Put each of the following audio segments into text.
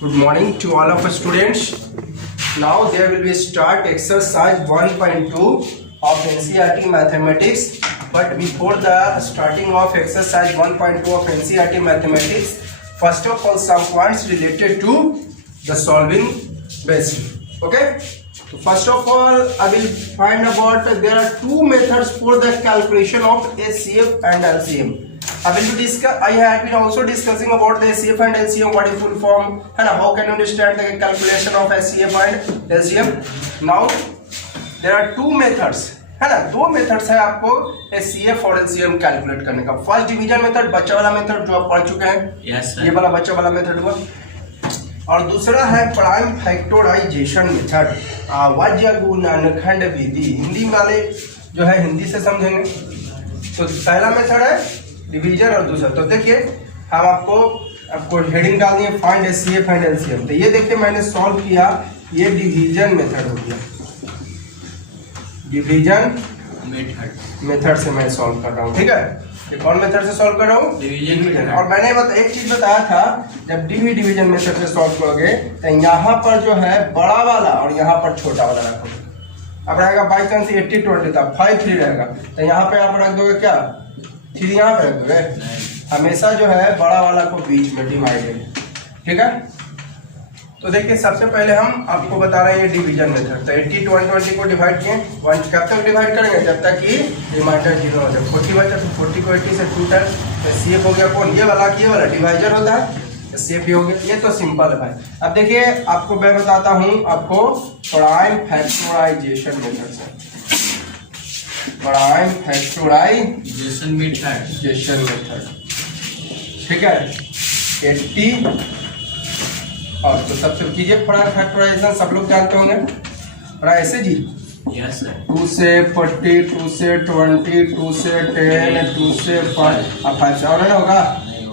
Good morning to all of us students. Now there will be start exercise 1.2 of NCERT mathematics. But before the starting of exercise 1.2 of NCERT mathematics, first of all some points related to the solving basic. Okay. So first of all, I will find about there are two methods for the calculation of HCF and LCM. I had been also discussing about the HCF and LCM, what is full form, and how can you understand the calculation of HCF and LCM. Now there are two methods, है ना, दो methods है आपको HCF और LCM calculate करने का. First division method, बच्चा वाला मेथड जो आप पढ़ चुके हैं. yes, ये वाला बच्चा वाला मेथड हुआ. और दूसरा है प्राइम फैक्टराइजेशन मेथड, आवर्त गुणनखंड विधि. हिंदी वाले जो है हिंदी से समझेंगे. तो पहला मेथड है डिवीजन और दूसरा. तो देखिए हम आपको हेडिंग डालनी है फाइंड HCF एंड LCM. तो ये देखिए मैंने सॉल्व किया, ये डिवीजन मेथड हो गया. डिवीजन मेथड से मैं सॉल्व कर रहा हूँ. ठीक है, ये कौन मेथड से सॉल्व कर रहा हूँ? डिवीजन. और मैंने एक चीज बताया था, जब डिवीजन मेथड से सॉल्व करोगे तो यहाँ पर जो है बड़ा वाला और यहाँ पर छोटा वाला रखोगे. अब रहेगा बाई चांस 80-20 था, 5-3 रहेगा, तो यहाँ पे आप रख दोगे क्या, 3 यहाँ पे रख दोगे. हमेशा जो है बड़ा वाला को बीच में डिवाइडेड. ठीक है, तो देखिए सबसे पहले हम आपको बता रहे हैं ये डिवीजन मेथड. तो 80-20 को डिवाइड किए, 1 कब तक डिवाइड करेंगे, जब तक कि रिमाइंडर 0 हो जाए. 40 बचा तो 40 को 80 से 2 टाइम्स. HCF हो गया कौन, ये वाला डिवाइजर होता है, HCF ही हो गया. ये तो सिंपल है भाई. अब देखिए आपको मैं बताता हूँ आपको प्राइम फैक्टराइजेशन मेथड से. Prime factorization method. ठीक है, 80 और तो सबसे कीजिए प्राइम फैक्टराइजेशन. सब लोग जानते होंगे प्राइम ऐसे जी. Yes sir. 2 से 40, 2 से 20, 2 से 10, 2 से 5, अब 5 से और ना होगा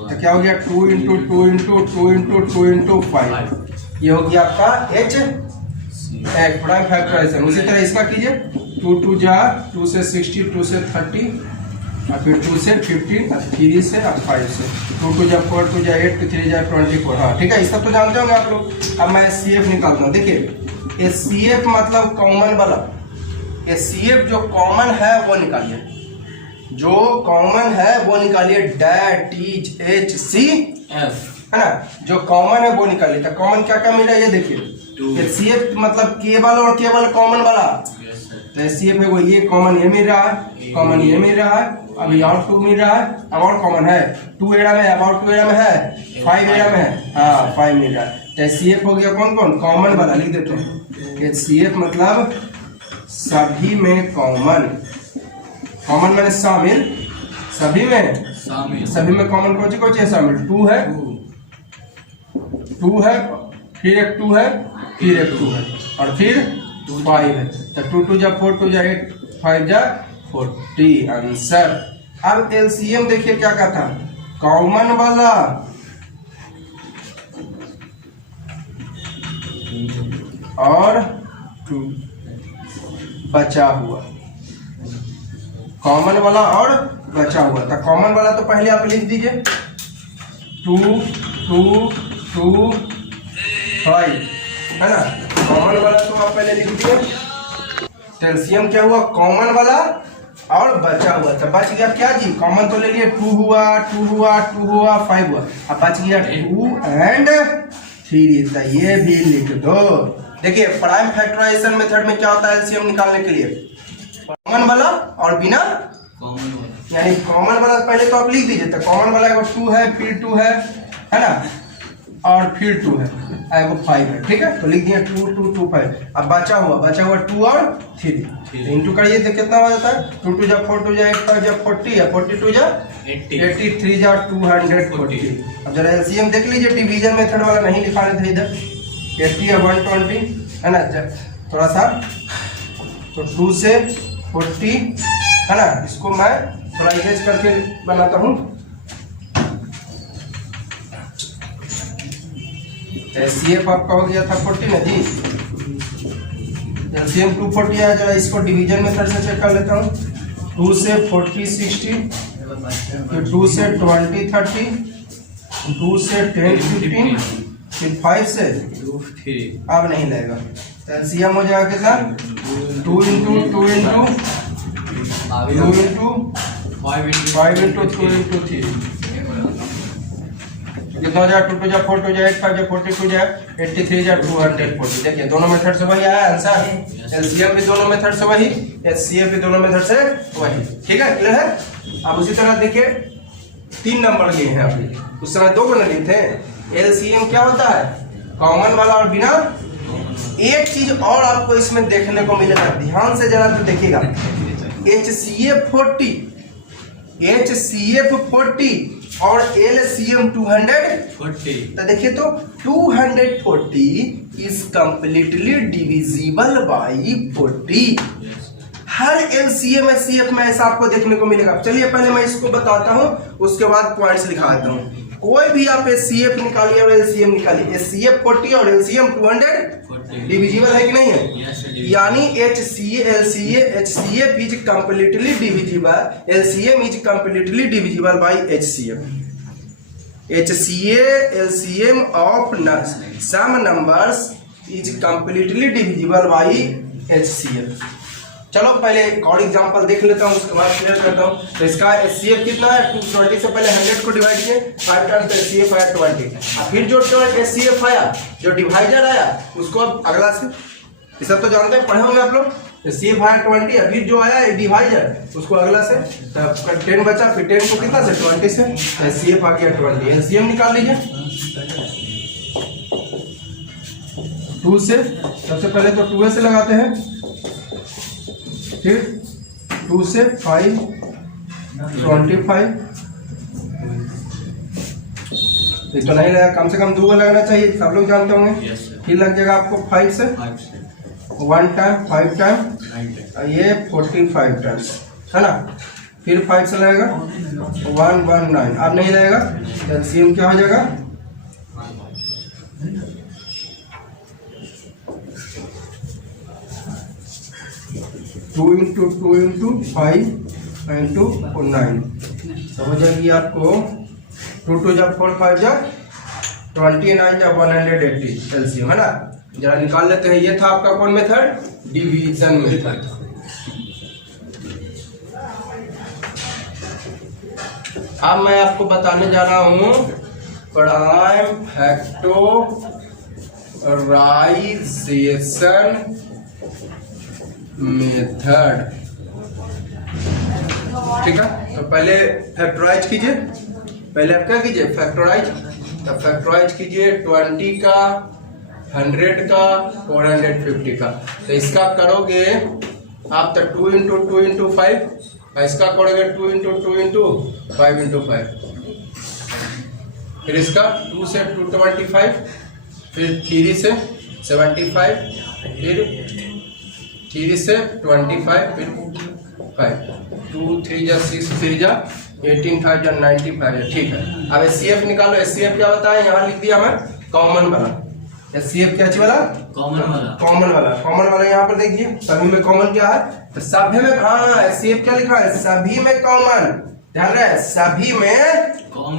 तो क्या हो गया, 2 × 2 × 2 × 2 × 5. ये हो गया आपका H एक प्राइम फैक्टराइजेशन. उसी तरह इसका कीजिए 2 जा 2 से 60, 2 से 30, और फिर 2 से 15, 3 से 5 से 2 जा 4, 2 जा 8, 3 जा 24. हाँ ठीक है, इसका तो जानते होंगे आप लोग. अब मैं HCF निकालता हूँ. देखिए HCF मतलब कॉमन वाला. HCF जो कॉमन है वो निकालिए, जो कॉमन है वो निकालिए. डैट इज HCF है ना, जो कॉमन है वो निकालिए. तो कॉमन क्या क्या मिला ये देखिए. HCF मतलब केवल और केवल कॉमन वाला. तो HCF है वो, ये कॉमन ये मिल रहा है, कॉमन ये मिल रहा है, अभी और 2 मिल रहा है, अब और कॉमन है 2 एड़ा में, अब और 2 एड़ा में है, 5 एड़ा में है, हाँ 5 मिल रहा है. तो HCF हो गया कौन कौन, कॉमन वाला. लिख देते हैं HCF मतलब सभी में कॉमन. कॉमन मैंने शामिल, सभी में कॉमन कौन सी है शामिल. 2 है, 2 है, फिर एक 2 है, फिर एक 2 है, और फिर 5 है. तो 2 2 जा 4, 2 जा 8, 5 जा 40 आंसर. अब LCM देखिए क्या कहता है, कॉमन वाला और 2 बचा हुआ. कॉमन वाला और बचा हुआ. तो कॉमन वाला तो पहले आप लिख दीजिए 2 2 2 5 है ना. कॉमन वाला तो आप पहले लिख दिए. LCM क्या हुआ, कॉमन वाला और बचा हुआ. तो बच गया क्या जी, कॉमन तो ले लिए 2 हुआ, 2 हुआ, 2 हुआ, 5 हुआ, अब बच गया 2 and 3. तो ये भी लिख दो. देखिए प्राइम फैक्टराइजेशन मेथड में क्या होता है LCM निकालने के लिए, कॉमन वाला और बिना कॉमन वाला. यानी कॉमन वाला पहले तो आप लिख दीजिए. तो कॉमन वाला एगो 2 है, फिर 2 है ना, और फिर 2 है, एगो 5 है. ठीक है, तो लिख दिया 2 2 2 5. अब बचा हुआ 2 और 3. इंटू करिए तो कितना हो जाता है, 2 2 जा 4, 2 जा 8, 5 जा 40 है, 42 जा 80, 3 जा 240. अब जरा LCM देख लीजिए. डिवीजन मेथड वाला नहीं लिखाने थे इधर. 80 है 120 है ना, थोड़ा सा तो 2 से 40 है ना. इसको मैं थोड़ा इरेज करके बनाता हूँ. HCF आपका हो गया था 40 ना जी. LCM 240 है. जरा इसको डिवीजन मेथड से चेक कर लेता हूँ. 2 से 40 60, फिर 2 से 20 30, 2 से 10 15, फिर 5 से 2 3 अब नहीं लगेगा। एलसीएम हो जाएगा कितना 2 इंटू 2 इंटू 5 इंटू 2 इंटू 3 कितना हो जाएगा 2 2 जा 4 2 जा 8 5 जा 42 जा 83 जा 240। देखिए दोनों मेथड से वही आया आंसर। एलसीएम भी दोनों मेथड से वही, एचसीएफ भी दोनों मेथड से वही। ठीक है, क्लियर है। अब उसी तरह देखिए 3 नंबर लिए हैं अभी, उस समय 2 बना लिए थे। एलसीएम क्या होता है कॉमन वाला और बिना। एक चीज और आपको इसमें देखने को मिलेगा, ध्यान से जरा तो देखिएगा। HCF 40 और LCM 240। तो देखिए तो 240 is completely divisible by 40। Her LCM HCF में ऐसा आपको देखने को मिलेगा। चलिए पहले मैं इसको बताता हूँ, उसके बाद पॉइंट्स लिखा देता हूँ। कोई भी आप HCF निकालिए और LCM निकालिए, HCF 40 और LCM 240 डिविजिबल है कि नहीं है। यानी HCF is completely divisible, LCM is completely divisible by LCM of some numbers is completely divisible by HCF। चलो पहले एक और एग्जांपल देख लेता हूँ, उसके बाद क्लियर करता हूँ। तो इसका HCF कितना है 220 से पहले 100 को डिवाइड किए 5 टाइम्स, तो HCF आया 20। और फिर जो HCF आया जो डिवाइडर आया उसको अब अगला से, ये सब तो जानते हैं, पढ़े होंगे आप लोग। HCF आया 20, अभी जो आया डिवाइडर उसको अगला से 10 बचा, फिर 10 को कितना से 20 से HCF आ गया 20। LCM निकाल लीजिए 2 से, सबसे पहले तो 2 से लगाते हैं, फिर 2 से 5 25। तो नहीं लगा, कम से कम 2 लगना चाहिए, सब लोग जानते होंगे। फिर लग जाएगा आपको 5 से 1 टाइम 5 टाइम, ये 45 टाइम्स है ना। फिर 5 से लगेगा 119। अब नहीं लगेगा, एलसीएम क्या हो जाएगा 2 इंटू 2 इंटू 5 इंटू 9। तो हो जाएगी आपको 2 2 जब 4 5 जब 29 जब 180 एलसीएम है ना। जरा निकाल लेते हैं। ये था आपका कौन मेथड, डिवीजन मेथड। अब मैं आपको बताने जा रहा हूं प्राइम फैक्टराइजेशन मेथड। ठीक है, तो पहले फैक्टराइज कीजिए। पहले आप क्या कीजिए फैक्टराइज। तो फैक्टराइज कीजिए 20 का, 100 का, 450 का। तो इसका करोगे आप तो 2 इंटू 2 इंटू 5, इसका करोगे 2 इंटू 2 इंटू 5 इंटू 5। फिर इसका 2 से 225, फिर 3 से 75, फिर 3 से 25, फिर 5, 2 3 जा 6 3 जा 18 5 जा 95। ठीक है, अब एचसीएफ निकालो। एचसीएफ क्या होता है, यहाँ लिख दिया मैं कॉमन वाला। एचसीएफ क्या चाहिए वाला, कॉमन वाला यहाँ पर देखिए सभी में कॉमन क्या है, तो सभी में, हाँ एचसीएफ क्या लिखा है, सभी में कॉमन। ध्यान रहे, सभी में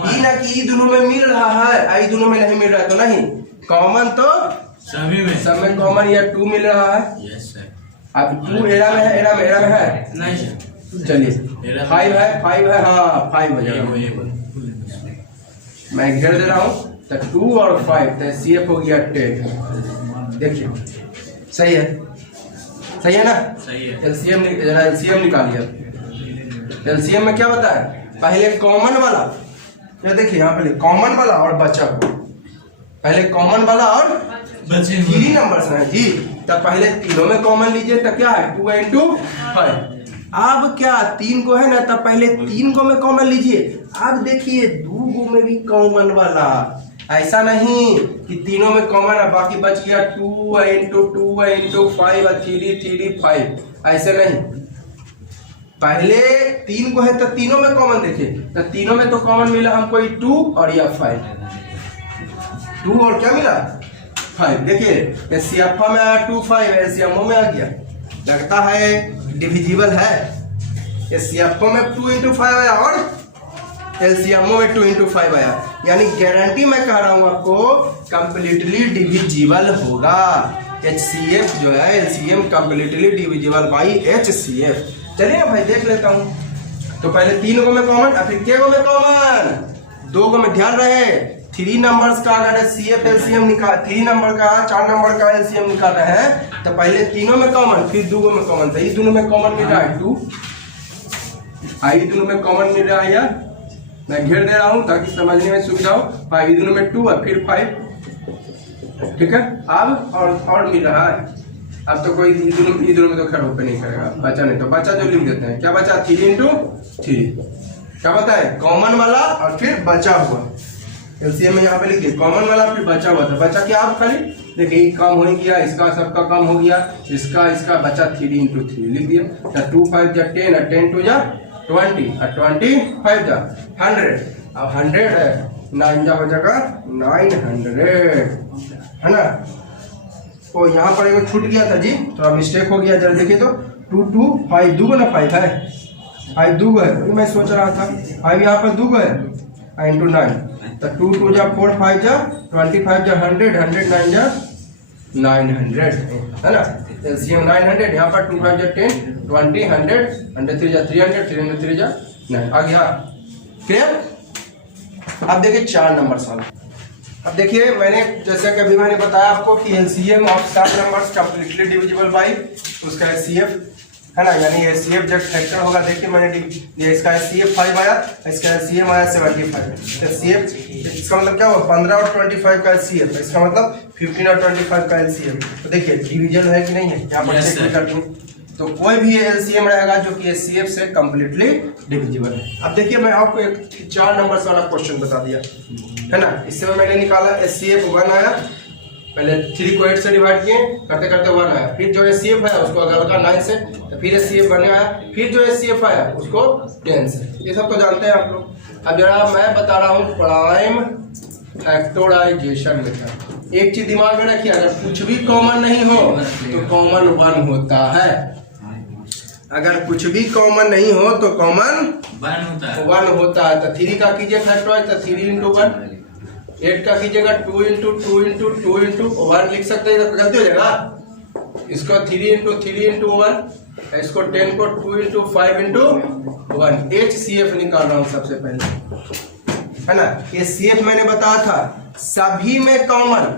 ई ना कि दोनों में मिल रहा है, आई दोनों में नहीं मिल रहा है, तो नहीं कॉमन तो सभी में, सब में कॉमन। या 2 मिल रहा है, यस सर। अब 2 एरा में है, एरा में है नहीं सर। चलिए 5 है, हाँ 5 हो जाएगा। मैं घेर दे रहा हूँ, तो 2 और 5, तो सीएफ हो गया 10। देखिए सही है ना, सही है। एलसीएम निकालिए। एलसीएम में क्या होता है, पहले कॉमन वाला, ये देखिए यहाँ पहले कॉमन वाला और बचा हुआ, पहले कॉमन वाला और बचे 3 नंबर है जी। तब पहले तीनों में कॉमन लीजिए, तो क्या है 2 इंटू 5। अब क्या 3 को है ना, तब पहले 3 को में कॉमन लीजिए। अब देखिए 2 को में भी कॉमन वाला, ऐसा नहीं कि तीनों में कॉमन है बाकी बच गया 2 इंटू 2 इंटू 5 और 3 5, ऐसे नहीं। पहले 3 को है तो तीनों में कॉमन देखिए, तो तीनों में तो कॉमन मिला हमको 2 और या 5, 2 और क्या मिला 5। देखिए एचसीएफ में आया 2 5, एलसीएम में आ गया, लगता है डिविजिबल है। एचसीएफ में 2 इंटू 5 आया और एलसीएम में 2 into 5 आया, यानी गारंटी मैं कह रहा हूँ आपको कंप्लीटली डिविजिबल होगा। HCF जो है LCM completely divisible by HCF। चलिए भाई देख लेता हूँ। तो पहले 3 को में कॉमन, फिर के को में कॉमन, 2 को में ध्यान रहे 3 नंबर्स का अगर CF एलसीएम निकाल 3 नंबर का 4 नंबर का एलसीएम निकाल रहे हैं तो पहले तीनों में कॉमन फिर 2 में कॉमन। तो ये दोनों में कॉमन मिल रहा है 2, आई दोनों में कॉमन मिल रहा है यार, मैं घेर दे रहा हूँ ताकि समझने में सुविधा हो। 5 दोनों में 2 है फिर 5, ठीक है। अब और मिल रहा है, अब तो कोई ये दोनों में तो खैर ओपन नहीं करेगा, बचा नहीं, तो बचा जो लिख देते हैं क्या बचा 3 into 3, क्या बताए कॉमन वाला और फिर बचा हुआ। एलसीएम में यहाँ पे लिख दिए कॉमन वाला फिर बचा हुआ था, बचा क्या आप खाली देखिए काम हो गया, इसका सबका काम हो गया, इसका बचा 3 into 3 लिख दिया। 2 5 जा 10 और 10 2 जा 20 और 20 5 जा 100, अब 100 है 9 जा हो जाएगा 900, है ना। तो यहाँ पर एक छूट गया था जी, थोड़ा मिस्टेक हो गया, जरा देखिए तो 2 2 5 2 ना 5 है, 5 2 है, मैं सोच रहा था 5 यहाँ पर 2 है इंटू 9, तो 2 2 जा 4 5 जा 25 जा 100 100 9 जा 900, है ना। एलसीएम 900, यहाँ पर 2 5 जा 10 20 100 100 3 जा 300 300 3 जा 9 आ गया। क्लियर। अब देखिए 4 नंबर सवाल। अब देखिए मैंने जैसे कि अभी मैंने बताया आपको कि LCM of 7 numbers completely divisible by उसका एचसीएफ, है ना, यानी एचसीएफ जब फैक्टर होगा। देखिए मैंने ये इसका एचसीएफ 5 आया, इसका एलसीएम आया 75। एचसीएफ इसका मतलब क्या हुआ 15 और 25 का एलसीएफ, इसका मतलब 15 और 25 का एलसीएफ। तो देखिए डिविजन है कि नहीं है, यहाँ पर चेक कर दूँ तो कोई भी एलसीएम रहेगा जो कि एचसीएफ से कंप्लीटली डिविजिबल है। अब देखिए मैं आपको एक 4 नंबर वाला क्वेश्चन बता दिया, है ना। इससे मैंने निकाला एचसीएफ 1 आया, पहले 3 को 8 से डिवाइड किए, करते करते 1 आया, फिर जो एचसीएफ है उसको अगर लगा 9 से, तो फिर एचसीएफ 1 आया, फिर जो एचसीएफ आया उसको 10 से। ये सब तो जानते हैं आप लोग। अब जरा मैं बता रहा हूँ प्राइम फैक्टराइजेशन मेथड। एक चीज दिमाग में रखिए, अगर कुछ भी कॉमन नहीं हो तो कॉमन 1 होता है, अगर कुछ भी कॉमन नहीं हो तो कॉमन 1 होता है। तो 3 का कीजिए फैक्टराइज, तो 3 into 1, 8 का कीजिएगा 2 into 2 into 2 into 1 लिख सकते हैं, तो गलती हो जाएगा। इसको 3 into 1, इसको 10 को 2 into 5 into 1। HCF निकाल रहा हूँ सबसे पहले, है ना। HCF मैंने बताया था सभी में कॉमन,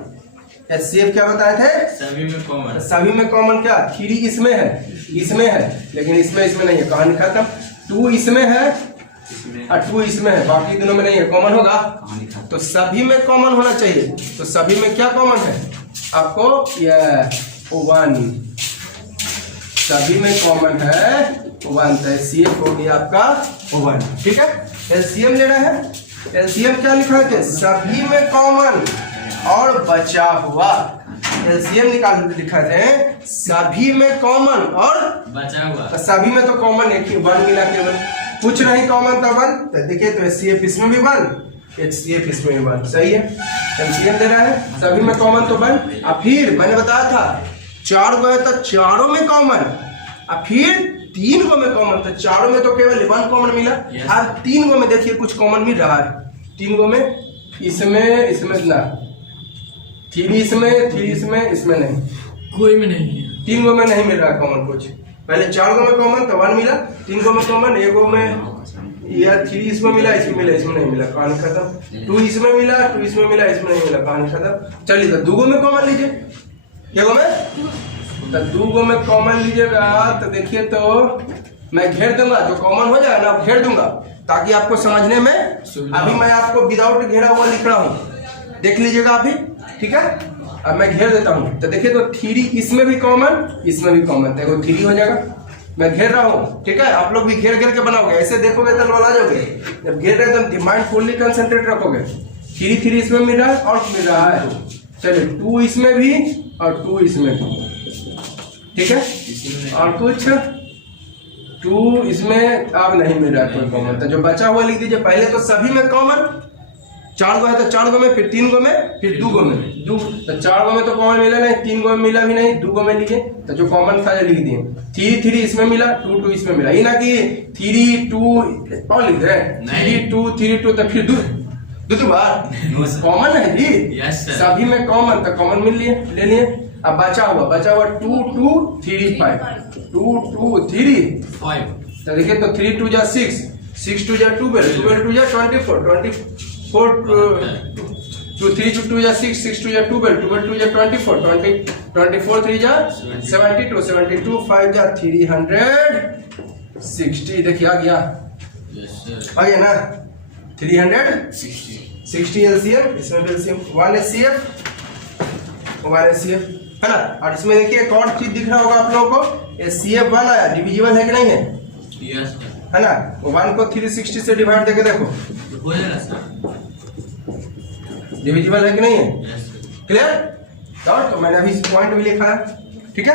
HCF क्या बताए थे सभी में कॉमन। सभी में कॉमन क्या 3 इसमें है, लेकिन इसमें नहीं है, कहानी खत्म। 2 इसमें है और 2 इसमें है, बाकी दोनों में नहीं है, कॉमन होगा। तो सभी में कॉमन होना चाहिए, तो सभी में क्या कॉमन है आपको 1, सभी में कॉमन है 1, तो एलसीएम हो गया आपका 1, ठीक है। एलसीएम लेना है, एलसीएम क्या लिखा है सभी में कॉमन और बचा हुआ। एलसीएम निकाल लिखा थे सभी में कॉमन और बचा हुआ, तो सभी में तो कॉमन एक ही 1 मिला केवल, कुछ नहीं कॉमन था 1, तो देखिए तो एचसीएफ इसमें भी 1, एचसीएफ इसमें भी 1, सही है। एलसीएम दे रहा है सभी में कॉमन तो 1, और फिर मैंने बताया था 4 को है तो चारों में कॉमन, और फिर 3 को में कॉमन, तो चारों में तो केवल 1 कॉमन मिला। अब 3 को में देखिए कुछ कॉमन मिल रहा है, 3 को में इसमें ना 3 इसमें नहीं, कोई में नहीं है, 3 को में नहीं मिल रहा कॉमन कुछ। पहले 4 को में कॉमन तो 1 मिला, 3 को में कॉमन, 1 को में या 3 इसमें मिला, इसमें नहीं मिला, कहानी खत्म। 2 इसमें मिला, 2 इसमें मिला, इसमें नहीं मिला, कहानी खत्म। चलिए तो 2 को में कॉमन लीजिए, क्या को में तो 2 को में कॉमन लीजिएगा, तो देखिए तो मैं घेर दूंगा, जो कॉमन हो जाए ना घेर दूंगा ताकि आपको समझने में। अभी मैं आपको विदाउट घेरा हुआ लिख रहा हूँ, देख लीजिएगा अभी, ठीक है। अब मैं घेर देता हूँ, तो देखिए तो 3 इसमें भी कॉमन, इसमें भी कॉमन, तो 3 हो जाएगा। मैं घेर रहा हूँ, ठीक है। आप लोग भी घेर के बनाओगे, ऐसे देखोगे तो लौला जाओगे। जब घेर रहे तो माइंड फुल्ली कंसंट्रेट रखोगे। 3 इसमें मिल रहा है और मिल रहा है, चलिए 2 इसमें भी और 2 इसमें भी, ठीक है। और कुछ 2 इसमें अब नहीं मिल रहा है कोई कॉमन, तो जो बचा हुआ लिख दीजिए। पहले तो सभी में कॉमन 4 गो है तो 4 गो में, फिर 3 गो में, फिर 2 गो में, 2 तो 4 गो में तो कॉमन मिला नहीं, 3 गो में मिला भी नहीं, 2 गो में लिए तो जो कॉमन था लिख दिए। 3 3 इसमें मिला, 2 2 इसमें मिला, ये ना कि 3 2 और लिख रहे हैं 3 2 3 2 तो फिर 2 बार कॉमन है जी। Yes sir. सभी में कॉमन तो कॉमन मिल लिए, ले लिए। अब बचा हुआ 2 2 3 5 2 2 3 5 तो देखिए तो 3 2 जा 6 6 2 जा 12 12 2 जा 24 24 2 3 2 जा 6 6 2 जा 12 12 2 जा 24 20 24 3 जा 72 72 5 जा 360। देखिए आ गया, यस सर। आ गया ना 360 एलसीएम, इसमें एलसीएम 1 एचसीएफ है ना। और इसमें देखिए एक और चीज दिख रहा होगा आप लोगों को, एचसीएफ 1 आया, डिविजिबल है कि नहीं है, यस सर। है ना। 1 को 360 से डिवाइड करके देखो हो जाएगा सर। डिविजिबल है कि नहीं है, यस सर। क्लियर। तो मैंने अभी पॉइंट भी लिखा है, ठीक है।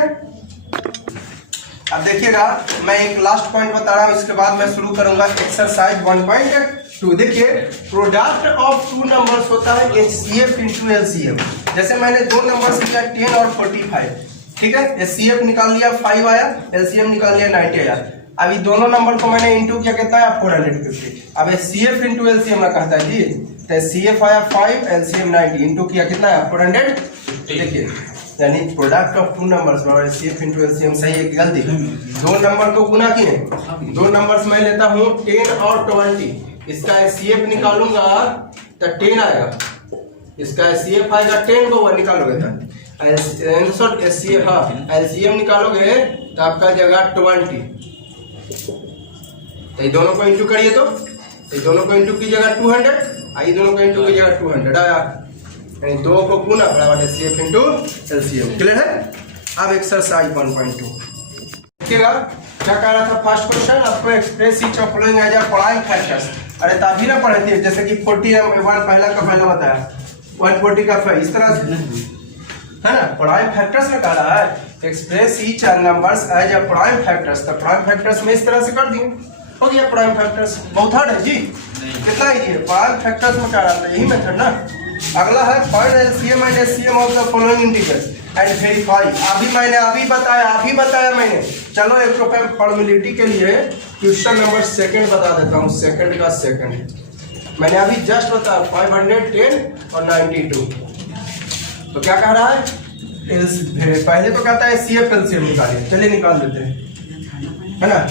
अब देखिएगा मैं एक लास्ट पॉइंट बता रहा हूँ, इसके बाद मैं शुरू करूंगा एक्सरसाइज 1.2। देखिए प्रोडक्ट ऑफ 2 नंबर्स होता है एचसीएफ इंटू एलसीएम। जैसे मैंने 2 नंबर्स लिया 10 और 45, ठीक है। एचसीएफ निकाल लिया 5 आया, एलसीएम निकाल लिया 90 आया। अभी दोनों नंबर को मैंने इंटू किया, कितना है 450। अब एचसीएफ इंटू एलसीएम में कहता है जी, तो एचसीएफ आया 5, एलसीएम 90, इंटू किया कितना है 450। देखिए यानी प्रोडक्ट ऑफ 2 नंबर्स बराबर एचसीएफ इंटू एलसीएम। सही है कि गलती? 2 नंबर को गुना किए, 2 नंबर्स मैं लेता हूँ 10 और 20, इसका एचसीएफ निकालूंगा तो 10 आएगा, इसका एचसीएफ आएगा 10 को वो निकालोगे तो एचसीएफ, हाँ एलसीएम निकालोगे तो आपका जगह 20। तो ये दोनों को इंटू करिए, तो ये दोनों को इंटू की जगह 200, ये दोनों को इंटू की जगह 200 आया, यानी 2 को गुना बराबर एचसीएफ इंटू एलसीएम। क्लियर है। अब एक्सरसाइज 1.2 देखिएगा क्या कह रहा था। फर्स्ट क्वेश्चन, आपको express each of following as a prime factors. अरे तभी ना पढ़े थे, जैसे कि 40 पहला का पहला बताया 140 का 5, इस तरह से है ना। प्राइम फैक्टर्स में कह रहा है express each numbers as a prime factors, तो प्राइम फैक्टर्स में इस तरह से कर दिए, हो गया प्राइम फैक्टर्स। बहुत हार्ड है जी, कितना इजी है। प्राइम फैक्टर्स में क्या रहा था, यही मेथड ना। अगला है find LCM and HCM of the following integers and verify. अभी बताया मैंने। चलो एक तो फॉर्मेलिटी के लिए क्वेश्चन नंबर सेकंड बता देता हूँ, सेकंड का सेकंड मैंने अभी जस्ट बताया 510 और 92। तो क्या कह रहा है, पहले तो कहता है सीएफ एलसीएम निकालिए, चलिए निकाल देते हैं, है ना।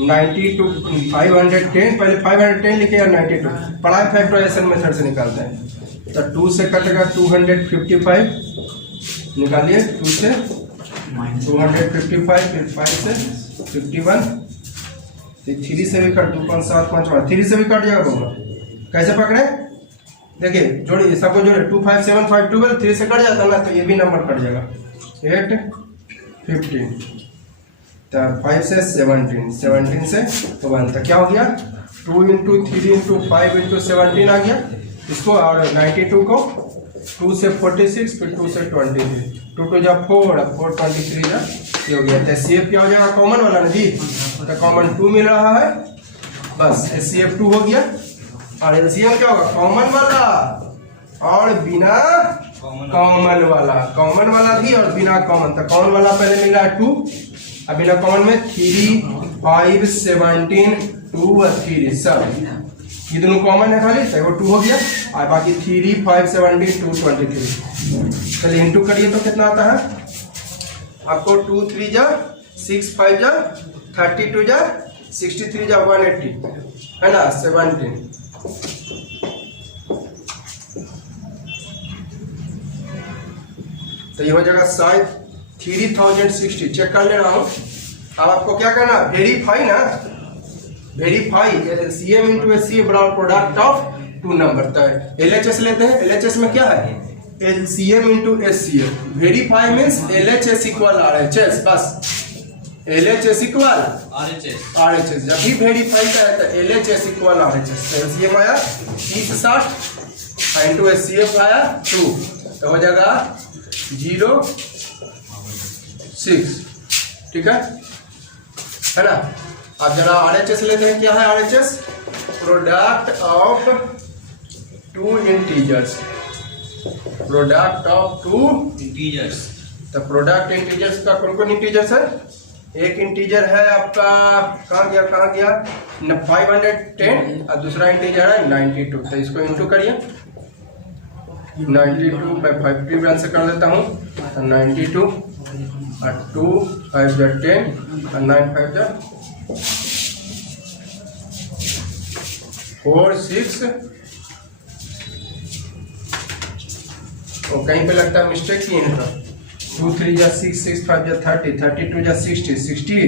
92 510, पहले 510 लिखे और 92 प्राइम फैक्टराइजेशन मेथड से निकालते हैं। तो 2 से कटेगा 255, निकालिए 2 से 255, फिर 5 से 51, फिर 3 से भी कट 2 5 7 5 3 से भी कट जाएगा बोला। कैसे पकड़े, देखिए जोड़िए, सबको जोड़े 2 5 7 5 12, 3 से कट जाता है ना, तो ये भी नंबर कट जाएगा 8 15, तो 5 से 17 17 से 1, तो क्या हो गया 2 इंटू 3 इंटू 5 इंटू 17 आ गया इसको। और 92 को 2 से 46, फिर 2 से 23, 2 2 जा 4 4 23 जा, ये हो गया। तो एचसीएफ क्या हो जाएगा, कॉमन वाला ना जी, तो कॉमन 2 मिल रहा है, बस एचसीएफ 2 हो गया। और एलसीएम क्या होगा, कॉमन वाला और बिना कॉमन वाला भी और बिना कॉमन। तो कॉमन वाला पहले मिला 2, अब बिना कॉमन में 3 5 17 2 और 3, सब ये दोनों कॉमन है खाली, तो वो 2 हो गया। और बाकी 3 5 17 2 23। चलिए इंटू करिए तो कितना आता है आपको, 2 3 जा 6 5 जा 32 जा 63 जा 180, है ना 17। तो ये हो जाएगा शायद 3060। चेक कर ले रहा हूँ। अब आपको क्या करना, वेरीफाई ना, वेरीफाई एलसीएम इंटू एचसीएफ बराबर प्रोडक्ट ऑफ 2 नंबर। तो एलएचएस लेते हैं, एलएचएस में क्या है LCM into HCF. Verify means LHS equal RHS, बस एलएचएस इक्वल आरएचएस। जब भी वेरीफाई करा तो एलएचएस इक्वल आरएचएस। तो एलसीएम आया 3060 इंटू एचसीएफ आया 2, तो हो जाएगा 0 6, ठीक है ना। अब जरा आरएचएस लेते हैं, क्या है RHS, product of two integers, product of two integers. तो प्रोडक्ट इंटीजर्स का कौन कौन इंटीजर्स है? एक इंटीजर है आपका कहाँ गया 510 और दूसरा इंटीजर है 92। तो इसको इंटू करिए, 92 मैं 50 रन से कर देता हूँ। 92 और 2 5 10 और 9 5 4 6 और कहीं पे लगता है मिस्टेक किए हैं। तो 2 3 जा 6 6 5 जा 30 32 जा 60 60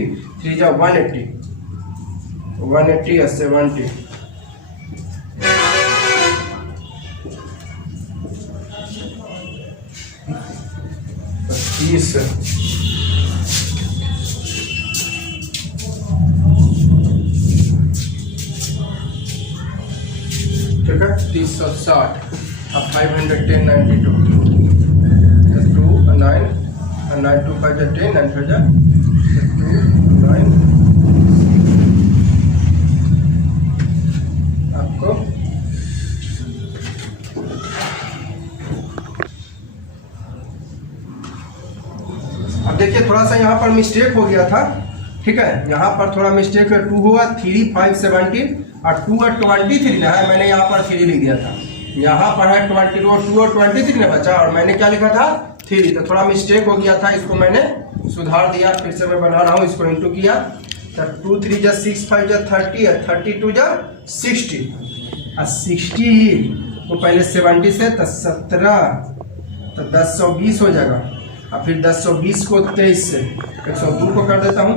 3 जा 180 180 और 70 30 ठीक है 360 अब 510 92 2 9 9 2 5 10 9 5 2 9 आपको अब देखिए थोड़ा सा यहाँ पर मिस्टेक हो गया था, ठीक है। यहाँ पर थोड़ा मिस्टेक है, 2 हुआ 3 5 17 और 2 और 23 ना है, मैंने यहाँ पर 3 लिख दिया था। यहाँ पर है 22 और 2 और 23 ना बचा और मैंने क्या लिखा था 3। तो थोड़ा मिस्टेक हो गया था, इसको मैंने सुधार दिया। फिर से मैं बना रहा हूँ, इसको इंटू किया। तो 2 3 जा 6 5 जा 30 और 32 जा 60 और 60 को पहले 70 से तो 17 तो 1020 हो जाएगा और फिर 1020 को 23 से 102 को कर देता हूँ।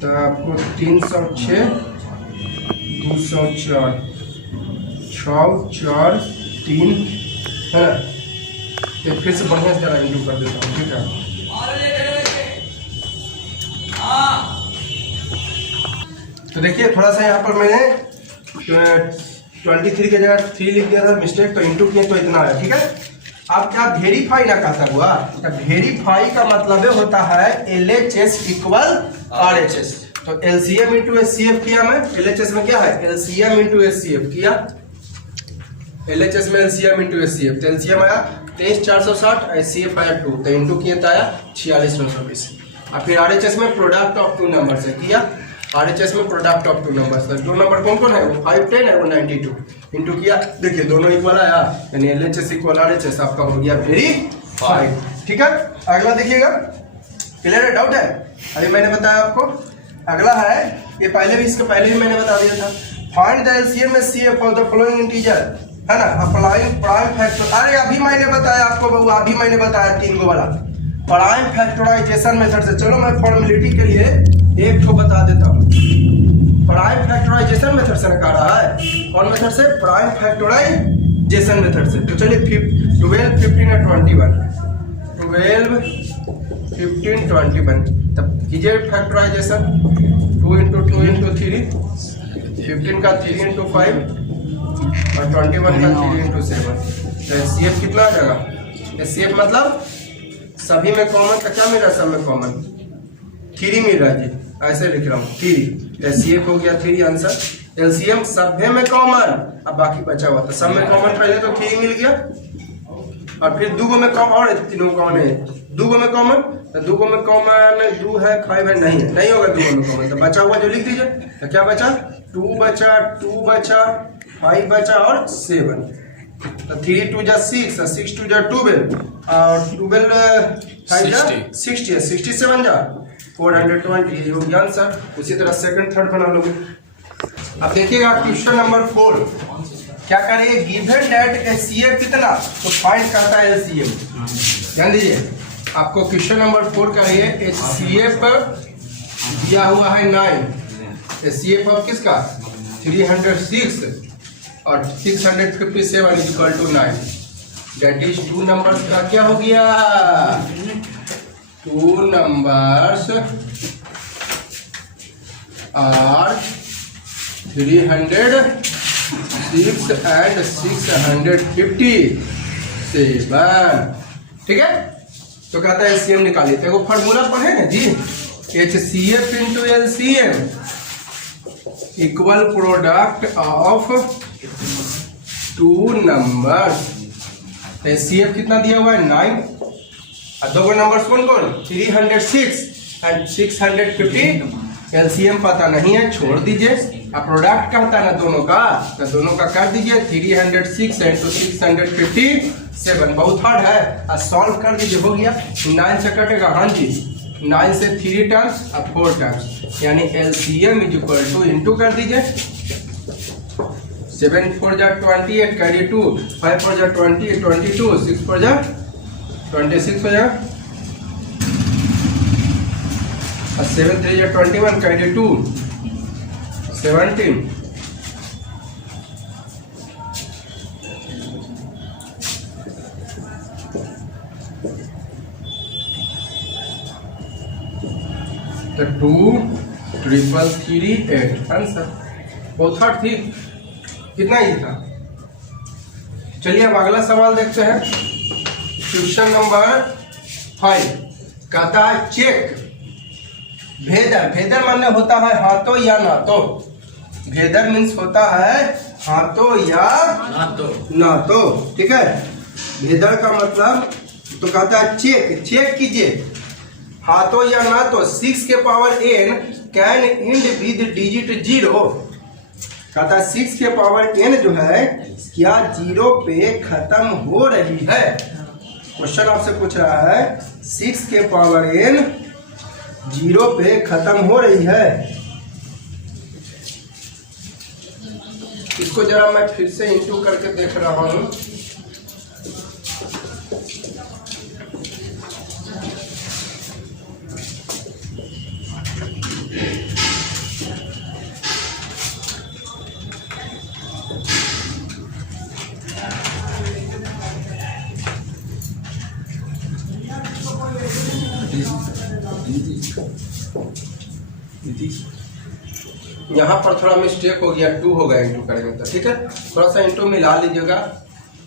तो आपको 306 204 6 4 3 है ना। तो फिर से बढ़िया से जरा इंटू कर देता हूँ, ठीक है। तो देखिए थोड़ा सा यहाँ पर मैंने 23 की जगह 3 लिख दिया था, मिस्टेक। तो इंटू किए तो इतना है, ठीक है। अब क्या वेरीफाई ना कहता हुआ, तो वेरीफाई का मतलब होता है LHS इक्वल RHS। तो LCM इंटू SCF किया मैं, LHS में क्या है LCM इंटू SCF किया, LHS में LCM इंटू SCF। तो LCM आया 23460, SCF आया 2, तो इंटू किए तो आया 46920। और फिर RHS में प्रोडक्ट ऑफ टू नंबर से किया, RHS में प्रोडक्ट ऑफ टू नंबर। दो नंबर कौन कौन है, वो 510 है, वो 92 इंटू किया। देखिए दोनों इक्वल आया, यानी LHS इक्वल RHS आपका हो गया वेरीफाइड, ठीक है। अगला देखिएगा, क्लियर है, डाउट है? अभी मैंने बताया आपको। अगला है, ये पहले भी, इसके पहले भी मैंने बता दिया था। Find the LCM SCF for the following integer, है ना। अप्लाइंग प्राइम फैक्टर, अरे अभी मैंने बताया आपको बबू, अभी मैंने बताया 3 को वाला प्राइम फैक्टराइजेशन मेथड से। चलो मैं फॉर्मेलिटी के लिए एक को बता देता हूँ। प्राइम फैक्टराइजेशन मेथड से निकाल रहा है, कौन मेथड से, प्राइम फैक्टराइजेशन मेथड से। तो चलिए 12 15 और 21 12 15 21 तब कीजिए फैक्टराइजेशन। 2 इंटू 2 इंटू 3 15 का 3 इंटू 5 और 21 का 3 इंटू 7। तो SCF कितना आ जाएगा, SCF मतलब सभी में कॉमन का क्या मिल रहा है, सब में कॉमन 3 मिल रहा है जी, ऐसे लिख रहा हूँ 3। SCF हो गया 3 आंसर। LCM सभी में कॉमन, अब बाकी बचा हुआ था सब में कॉमन, पहले तो 3 मिल गया और फिर 2 में कॉमन और तीनों कॉमन है। 2 में कॉमन, तो 2 में कॉमन 2 है 5 है, नहीं होगा 2 में कॉमन। तो बचा हुआ जो लिख दीजिए। तो क्या बचा, 2 बचा 2 बचा 5 बचा और 7। तो 3 2 जा 6 और 6 2 जा 12 और 12 5 जा 60 है, 67 जा 420 ये हो गया आंसर। उसी तरह सेकंड थर्ड बना लोगे। अब देखिएगा क्वेश्चन नंबर 4 क्या करेंगे, गिवन दैट SCF कितना, तो फाइंड करता है LCM। ध्यान दीजिए, आपको क्वेश्चन नंबर 4 का ये HCF दिया हुआ है 9, HCF ऑफ किसका 306 और 657 equal to 9, that is 2 numbers का क्या हो गया, 2 numbers are 306 and 657, ठीक है। तो कहता है LCM निकालिए। तो फॉर्मूला पढ़े ना जी, HCF into LCM equal product of 2 number. HCF कितना दिया हुआ है 9 और 2 नंबर्स कौन कौन 306 एंड 650। एलसीएम पता नहीं है, छोड़ दीजिए। अब प्रोडक्ट कहता है ना दोनों का, तो दोनों का कर दीजिए 306 इंटू 657। बहुत हार्ड है, अब सॉल्व कर दीजिए, हो गया। 9 से कटेगा, हाँ जी 9 से 3 टाइम्स और 4 टाइम्स, यानी LCM is equal two into कर दीजिए। 7 4 जा 28 कैरी 2, 5 4 जा 20 22, 6 4 जा 26 हो जाएगा, 7 3 जा 21 कैरी 2 17। तो 2 3 3 8 आंसर। बहुत हार्ड थी, कितना ही था। चलिए अब अगला सवाल देखते हैं। क्वेश्चन नंबर 5 कहता है चेक भेदर। भेदर माने होता है हाथों या नातों। भेदर मीन्स होता है हाथों या नातों, ठीक है। भेदर का मतलब तो कहता है चेक, चेक कीजिए हाथों या नातों 6 के power n can and with digit 0। कहता है 6 के पावर n जो है क्या 0 पे खत्म हो रही है। क्वेश्चन आपसे पूछ रहा है 6 के पावर n 0 पे खत्म हो रही है। इसको जरा मैं फिर से इंटू करके देख रहा हूं। यहाँ पर थोड़ा मिस्टेक हो गया, 2 होगा इंटू करेंगे तो, ठीक है। थोड़ा सा इंटू मिला लीजिएगा।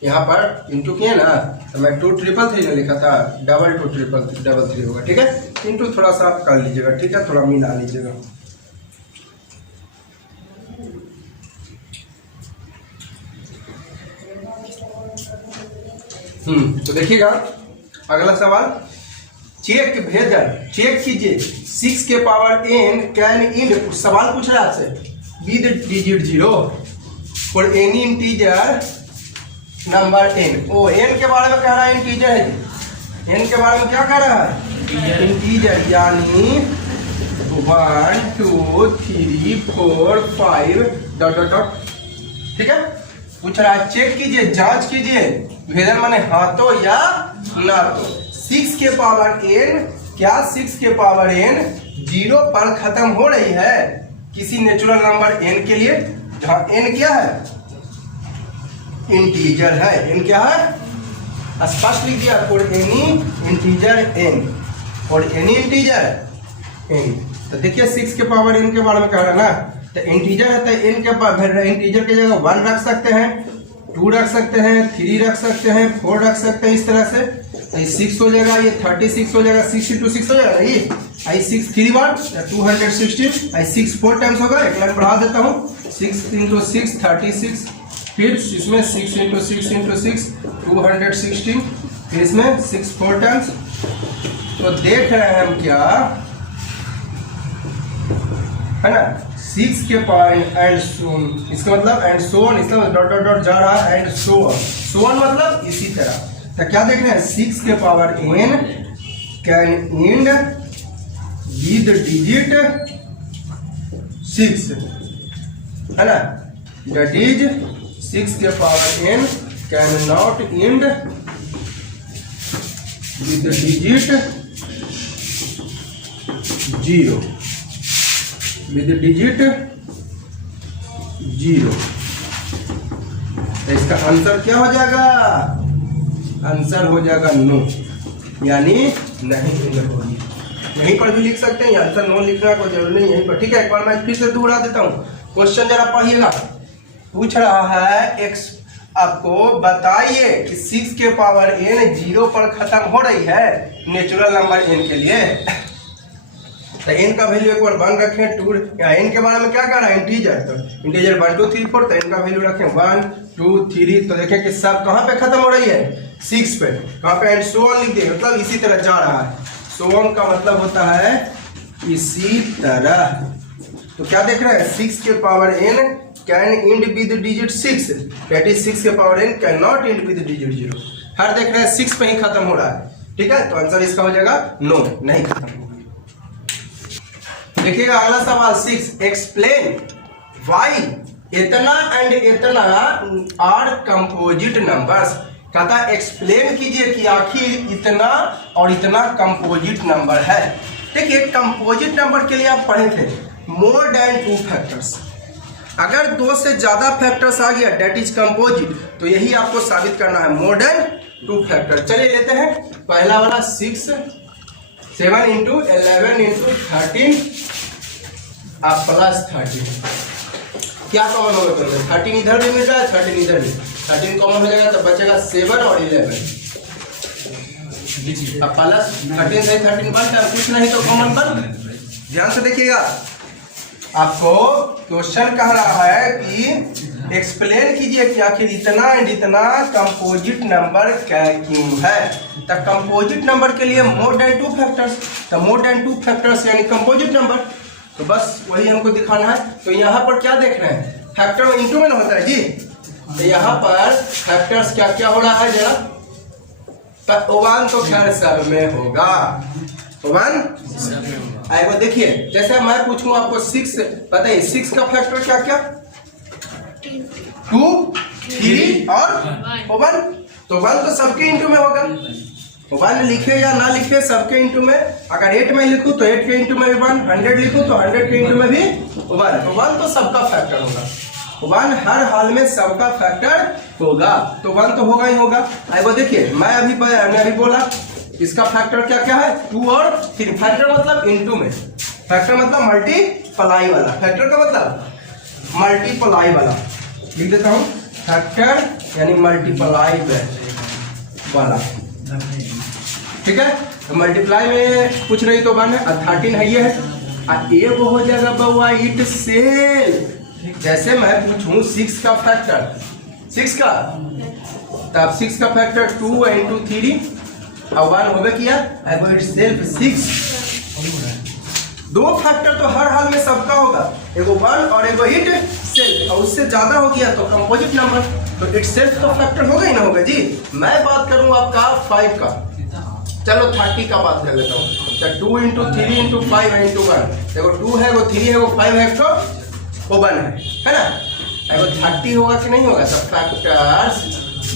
यहाँ पर इंटू किए ना तो मैं 2 3 3 ने लिखा था, 2 2 3 3 3 होगा, ठीक है। इंटू थोड़ा सा आप कर लीजिएगा, ठीक है, थोड़ा मिला लीजिएगा। तो देखिएगा अगला सवाल चेक भेदर। चेक कीजिए 6 के पावर n कैन इन, सवाल पूछ रहा है आपसे with digit 0 for any integer number n। ओ n के बारे में कह रहा है, इंटीजर है। n के बारे में क्या कह रहा है, इंटीजर, यानी 1 2 3 4 5 डॉट डॉट डॉट, ठीक है। पूछ रहा है चेक कीजिए, जांच कीजिए भेदर माने हाथों या नातों। 6 के पावर n, क्या 6 के पावर n 0 पर खत्म हो रही है किसी नेचुरल नंबर n के लिए, जहां n क्या है, इंटीजर है। n क्या है, स्पष्ट लिख दिया, for any integer n, for any integer n। तो देखिए 6 के पावर n के बारे में कह रहा है ना, तो इंटीजर है तो n के पावर, इंटीजर की जगह 1 रख सकते हैं, 2 रख सकते हैं, 3 रख सकते हैं, 4 रख सकते हैं, इस तरह से। ये 6 हो जाएगा, ये 36 हो जाएगा, 6 into 6 हो जाएगा, ये आई 6 3 बार 216, आई 6 4 टाइम्स होगा। एक लाइन बढ़ा देता हूँ, 6 into 6 36, फिर इसमें 6 into 6 into 6 216, फिर इसमें 6 4 टाइम्स। तो देख रहे हैं हम क्या है ना, 6 के पावर एंड सोन, इसका मतलब एंड सोन, इसका मतलब डॉट डॉट डॉट जा रहा है, एंड सोन, सोन मतलब इसी तरह। तो क्या देख रहे हैं 6 के power n can and with digit 6, है ना, दैट इज 6 के power n can not and with digit 0, with digit 0। तो इसका आंसर क्या हो जाएगा, आंसर हो जाएगा नो, यानी नहीं होगी। यहीं पर भी लिख सकते हैं, आंसर नो लिखना कोई जरूरी नहीं यहीं पर, ठीक है। एक बार मैं फिर से दोहरा देता हूँ, क्वेश्चन जरा पढ़िएगा। पूछ रहा है एक्स, आपको बताइए कि 6 के पावर n 0 पर खत्म हो रही है नेचुरल नंबर n के लिए। तो n का वैल्यू एक बार 1 रखें, 2 n के बारे में क्या कह रहा है, इंटीजर, तो इंटीजर 1 2 3 4, तो n का वैल्यू रखें 1 2 3, तो देखें कि सब कहाँ पे खत्म हो रही है, 6 पे, कहाँ पे, एंड सो ऑन लिख देंगे, मतलब इसी तरह जा रहा है, सो ऑन का मतलब होता है इसी तरह। तो क्या देख रहे हैं, 6 के power n can and with digit 6, that is 6 के power n can not and with digit 0। हर देख रहे हैं 6 पे ही खत्म हो रहा है, ठीक है, तो आंसर इसका हो जाएगा नो, नहीं खत्म होगा। देखिएगा अगला सवाल 6, एक्सप्लेन व्हाई इतना एंड इतना आर कंपोजिट नंबर्स। कहता है एक्सप्लेन कीजिए कि आखिर इतना और इतना कंपोजिट नंबर है। देखिए कंपोजिट नंबर के लिए आप पढ़े थे मोर देन 2 फैक्टर्स, अगर 2 से ज्यादा फैक्टर्स आ गया डेट इज कंपोजिट, तो यही आपको साबित करना है, मोर देन 2 फैक्टर। चलिए लेते हैं पहला वाला 6 7 इंटू 11 इंटू 13 आप प्लस 13, क्या कॉमन होगा, 13 इधर भी मिल रहा है, 13 इधर भी, 13 कॉमन हो जाएगा तो बचेगा 7 और 11, अब प्लस 13 से 13 बनता है, कुछ नहीं तो कॉमन बन। ध्यान से देखिएगा, आपको क्वेश्चन कह रहा है कि एक्सप्लेन कीजिए कि आखिर इतना एंड इतना कंपोजिट नंबर क्यों है। तो कंपोजिट नंबर के लिए मोर देन 2 फैक्टर्स, तो मोर देन 2 फैक्टर्स यानी कंपोजिट नंबर, तो बस वही हमको दिखाना है। तो यहाँ पर क्या देख रहे हैं, फैक्टर में इंटू में ना होता है जी, तो यहाँ पर फैक्टर्स क्या क्या हो रहा है जरा, तो 1 तो खैर सब में होगा, 1 आएगा। देखिए जैसे मैं पूछूं आपको 6 बताइए, 6 का फैक्टर क्या क्या, 2 3 और 1, तो 1 तो सबके इंटू में होगा, 1 लिखे या ना लिखे सबके इंटू में, अगर 8 में लिखूं तो 8 के इंटू में भी 1, 100 लिखूं तो 100 के इंटू में भी 1, तो 1 तो सबका फैक्टर होगा, 1 हर हाल में सबका फैक्टर होगा, तो 1 तो होगा ही होगा। आइए देखिए मैं अभी बोला इसका फैक्टर क्या क्या है, 2 और 3, फैक्टर मतलब इंटू में, फैक्टर मतलब मल्टीप्लाई वाला, फैक्टर का मतलब मल्टीप्लाई वाला, लिख देता हूं, फैक्टर यानी मल्टीप्लाई वाला, ठीक है। तो मल्टीप्लाई में कुछ नहीं तो 1 है, 13 है ये है, ये वो हो जाएगा बउआ इट सेल। जैसे मैं पूछूं 6 का फैक्टर, 6 का, तब 6 का फैक्टर 2 इंटू 3 और 1 होगा किया, इट सेल्फ 6, 2 फैक्टर तो हर हाल में सबका होगा, एगो 1 और एगो इट सेल्फ, और उससे ज्यादा हो गया तो कंपोजिट नंबर, तो इट सेल्फ तो फैक्टर होगा ही ना होगा जी। मैं बात करूं आपका 5 का, चलो 30 का बात कर लेता हूँ, तो 2 इंटू 3 इंटू 5 इंटू 1, एगो 2 है, एगो 3 है, एगो 5 है, तो 1 है ना, एगो 30 होगा कि नहीं होगा, तो फैक्टर्स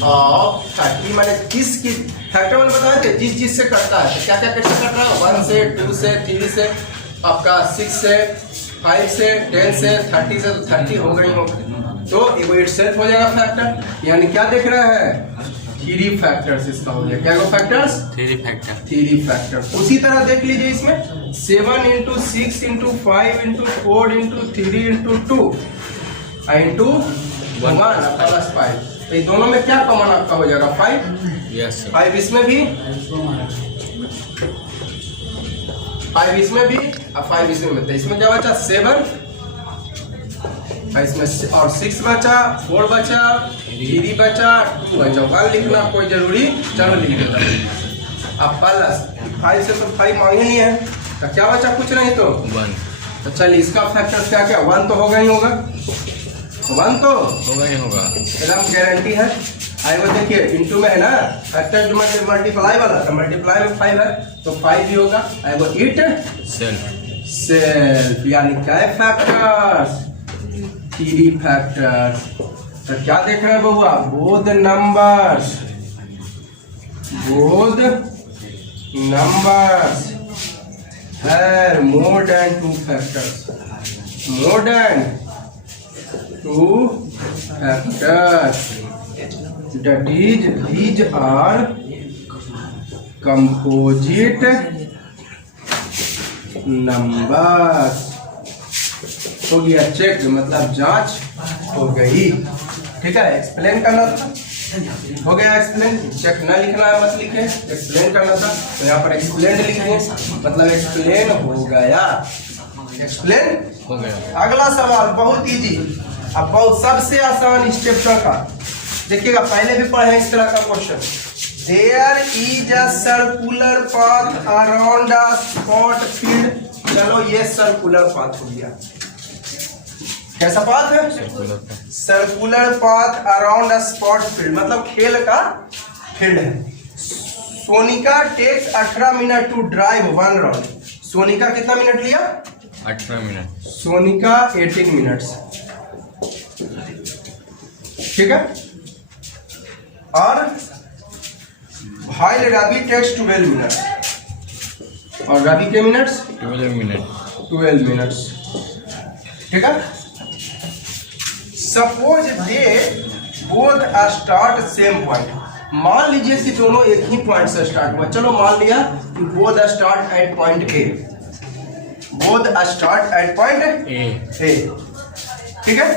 ऑफ 30 माने 30 की फैक्टर मैंने बताया थे जिस चीज से करता है, तो क्या क्या कैसे करता है, 1 से 2 से 3 से आपका 6 से 5 से 10 से 30 से, तो 30 होगा ही होगा, तो एगो इट सेल्फ हो जाएगा फैक्टर, यानी क्या देख रहे हैं 3 फैक्टर्स इसका हो गया, क्या फैक्टर्स 3 फैक्टर। उसी तरह देख लीजिए इसमें 7 into 6 into 5 into 4 into 3 into 2 into 1 plus 5, तो ये दोनों में क्या कॉमन आपका हो जाएगा 5, यस 5 इसमें भी, 5 इसमें भी और 5 इसमें, तो इसमें क्या बचा 7, इसमें और 6 बचा, 4 बचा, 3 बचा, 2 बचा, 1 लिखना कोई जरूरी, चलो लिख देता हूं। अब प्लस 5 से तो 5 मांगे नहीं है, तो क्या बचा, कुछ नहीं तो 1, तो चलिए इसका फैक्टर क्या क्या, 1 तो होगा ही होगा, 1 तो होगा ही होगा, एकदम गारंटी है। आई वो देखिए इंटू में है ना, फैक्टर जो मल्टीप्लाई वाला था, मल्टीप्लाई में 5 है तो 5 भी होगा, आई वो इट सेल्फ यानी क्या है फैक्टर्स 3 फैक्टर्स। तो क्या देख रहे हैं बउआ, बोथ नंबर्स है more than 2 factors, more than 2 factors, that is these are composite numbers। हो गया चेक, मतलब जांच हो गई, ठीक है। एक्सप्लेन करना था हो गया एक्सप्लेन। चेक ना लिखना है मत लिखे, एक्सप्लेन करना था तो यहाँ पर एक्सप्लेन लिखेंगे, मतलब एक्सप्लेन हो गया, एक्सप्लेन हो गया। अगला सवाल बहुत इजी, अब बहुत सबसे आसान स्टेप का देखिएगा, पहले भी पढ़े इस तरह का question. There is a circular path around a sports field. चलो ये सर्कुलर पाथ हो गया, कैसा पाथ है? Circular path around a sports field, मतलब खेल का फील्ड है। Sonika takes 18 minute to drive 1 round. Sonika कितना मिनट लिया? 18 मिनट। सोनिका 18 मिनट्स, ठीक है। और भाई रवि टेक्स 12 मिनट, और रवि के मिनट्स 12 मिनट। 12 मिनट्स, ठीक है। Suppose they both start same point, मान लीजिए कि दोनों एक ही पॉइंट से स्टार्ट हुआ। चलो मान लिया कि both start at point A, both start at point A, ठीक है,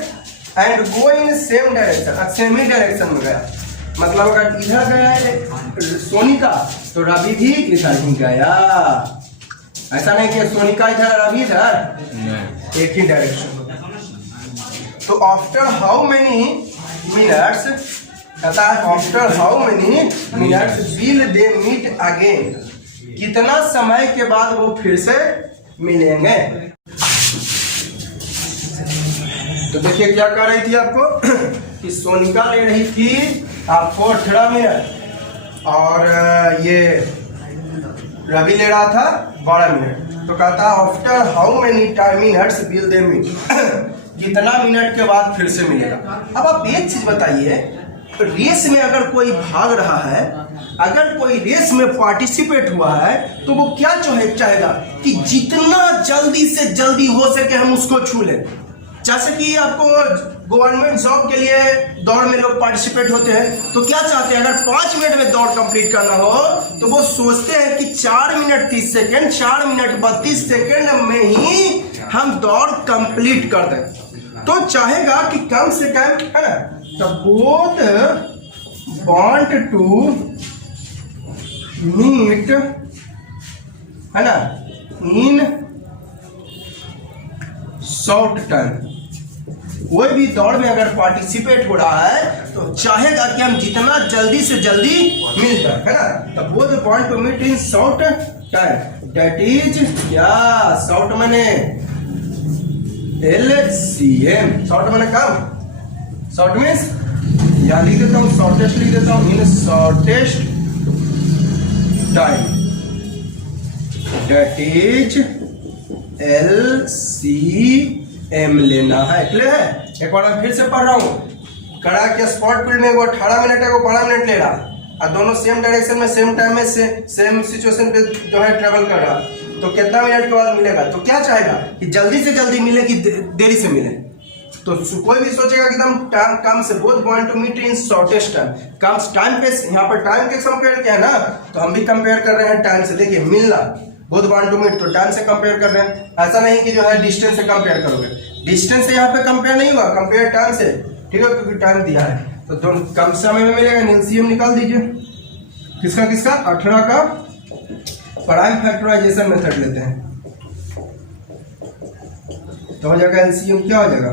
and go in same direction, same he direction में गया, मतलब अगर इधर गया है सोनिका तो रवि भी इधर ही गया। ऐसा नहीं कि सोनिका इधर रवि इधर, एक ही डायरेक्शन। तो आफ्टर हाउ मेनी मिनट्स, कहता है after how many minutes will they meet again, कितना समय के बाद वो फिर से मिलेंगे। तो देखिए क्या कर रही थी आपको कि सोनिका ले रही थी आपको 18 मिनट और ये रवि ले रहा था 12 मिनट। तो कहता है after how many time minutes will they meet, कितना मिनट के बाद फिर से मिलेगा। अब आप एक चीज बताइए, रेस में अगर कोई भाग रहा है, अगर कोई रेस में पार्टिसिपेट हुआ है तो वो क्या चाहेगा कि जितना जल्दी से जल्दी हो सके हम उसको छू लें। जैसे कि आपको गवर्नमेंट जॉब के लिए दौड़ में लोग पार्टिसिपेट होते हैं तो क्या चाहते हैं, अगर 5 मिनट में दौड़ कंप्लीट करना हो तो वो सोचते हैं कि 4 मिनट 30 सेकेंड, 4 मिनट 32 सेकेंड में ही हम दौड़ कंप्लीट कर दें। तो चाहेगा कि कम से कम, है ना, तो बोथ वांट टू मीट, है ना, इन शॉर्ट टाइम। कोई भी दौड़ में अगर पार्टिसिपेट हो रहा है तो चाहेगा कि हम जितना जल्दी से जल्दी मिल जाए, है ना। तो both want to meet in short time, that is क्या, शॉर्ट मैंने LCM, शॉर्ट मैंने कम, शॉर्ट मीन्स या लिख देता हूं शॉर्टेस्ट, लिख देता हूं in shortest time, that is LCM लेना है, क्लियर है। एक बार मैं फिर से पढ़ रहा हूं, कड़ा के स्पॉट फील्ड में वो 18 मिनट है, वो 12 मिनट ले रहा और दोनों सेम डायरेक्शन में सेम टाइम में सेम सिचुएशन पे जो है ट्रेवल कर रहा, तो कितना मिनट के बाद मिलेगा। तो क्या चाहेगा कि जल्दी से जल्दी मिले कि देरी से मिले। तो कोई भी सोचेगा कि एकदम टाइम कम से, both want to meet in shortest time, कम टाइम पे, यहाँ पर टाइम के कंपेयर किया है ना, तो हम भी कंपेयर कर रहे हैं टाइम से। देखिए मिलना, बोथ वांट टू मीट, तो टाइम से कंपेयर कर रहे हैं, ऐसा नहीं कि जो है डिस्टेंस से कंपेयर करोगे, डिस्टेंस से यहाँ पे कंपेयर नहीं हुआ, कंपेयर टाइम से, ठीक है, क्योंकि टाइम दिया है। तो दोनों कम समय में मिलेगा, एलसीएम निकाल दीजिए, किसका किसका, 18 का प्राइम फैक्टराइजेशन मेथड लेते हैं तो हो जाएगा एलसीएम क्या हो जाएगा,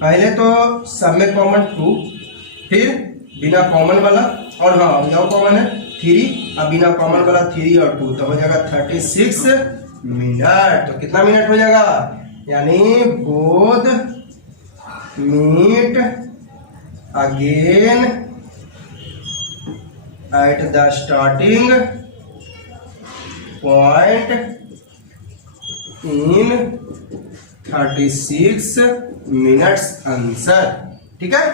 पहले तो सब में कॉमन 2, फिर बिना कॉमन वाला, और हाँ यह कॉमन है 3, अब बिना कॉमन वाला 3 और 2, तो हो जाएगा 36 मिनट। तो कितना मिनट हो जाएगा, यानी both meet again at the starting point in 36 minutes answer, ठीक है।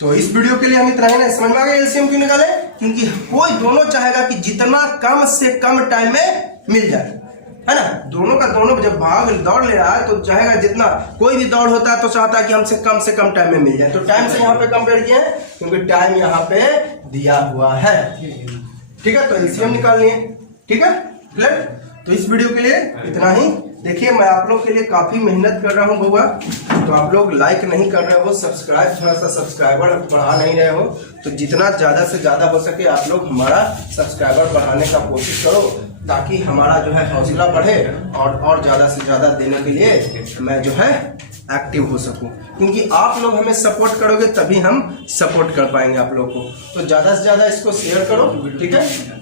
तो इस वीडियो के लिए हम इतना ही ना, समझ में आ गया एलसीएम क्यों निकाले, क्योंकि कोई दोनों चाहेगा कि जितना कम से कम टाइम में मिल जाए, है ना। दोनों का दोनों जब भाग दौड़ ले रहा है तो चाहेगा जितना, कोई भी दौड़ होता है तो चाहता है कि हमसे कम टाइम में मिल जाए। तो टाइम से यहाँ पे कंपेयर किया है क्योंकि टाइम यहाँ पे दिया हुआ है, ठीक है। तो एलसीएम निकाल लिए, ठीक है, क्लियर। तो इस वीडियो के लिए इतना ही। देखिए मैं आप लोग के लिए काफी मेहनत कर रहा हूँ बउआ, तो आप लोग लाइक नहीं कर रहे हो, सब्सक्राइब थोड़ा सा सब्सक्राइबर बढ़ा नहीं रहे हो, तो जितना ज़्यादा से ज़्यादा हो सके आप लोग हमारा सब्सक्राइबर बढ़ाने का कोशिश करो, ताकि हमारा जो है हौसला बढ़े और ज़्यादा से ज़्यादा देने के लिए मैं जो है एक्टिव हो सकूं, क्योंकि आप लोग हमें सपोर्ट करोगे तभी हम सपोर्ट कर पाएंगे आप लोग को। तो ज़्यादा से ज़्यादा इसको शेयर करो, ठीक है।